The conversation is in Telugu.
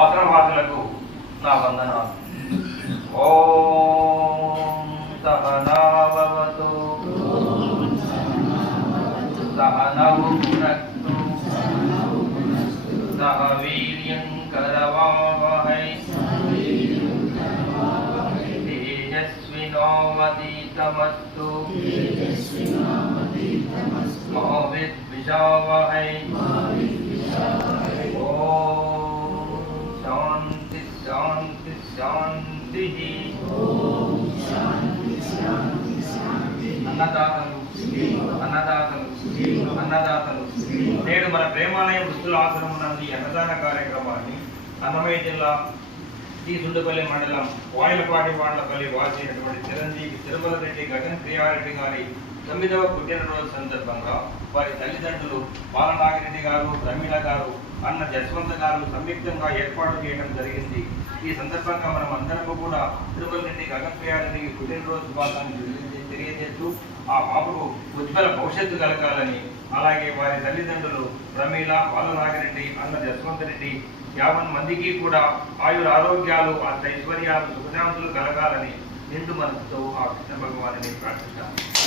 అవసరవాదులకు నా వందనాలు. ఓం సహనావతు సహనవు పునక్తు సహ వీర్యం కరవావహై తేజస్వినోమదీతమస్తు మోవిద్విషావహై ఓం శాంతి శాంతి అన్నదాతలు అన్నదాతలు అన్నదాతలు నేడు మన ప్రేమాలయ వృత్తుల ఆశ్రమం నందు ఈ అన్నదాన కార్యక్రమాన్ని అన్నమయ్య జిల్లా టి సుండపల్లి మండలం వాయిలపాటి వాండ్లపల్లి వాసినటువంటి చిరంజీవి తిరుమల రెడ్డి గగన్ ప్రియారెడ్డి గారి తొమ్మిదవ పుట్టినరోజు సందర్భంగా వారి తల్లిదండ్రులు బాలనాగిరెడ్డి గారు ప్రమీల గారు అన్న జస్వంత్ గారు సంయుక్తంగా ఏర్పాటు చేయడం జరిగింది. ఈ సందర్భంగా మనం అందరము కూడా తిరుమల రెడ్డి గగన్ ప్రియారెడ్డికి పుట్టినరోజు శుభాకాంక్షలు తెలియజేస్తూ ఆ బాబుకు ఉజ్వల భవిష్యత్తు కలగాలని అలాగే వారి తల్లిదండ్రులు ప్రమీల బాలనాగిరెడ్డి అన్న జస్వంత్ రెడ్డి యావన్ మందికి కూడా ఆయుర ఆరోగ్యాలు అంత ఐశ్వర్యాలు సుఖశాంతులు కలగాలని నిండు మనసుతో ఆ కృష్ణ భగవాని ప్రార్థిస్తాను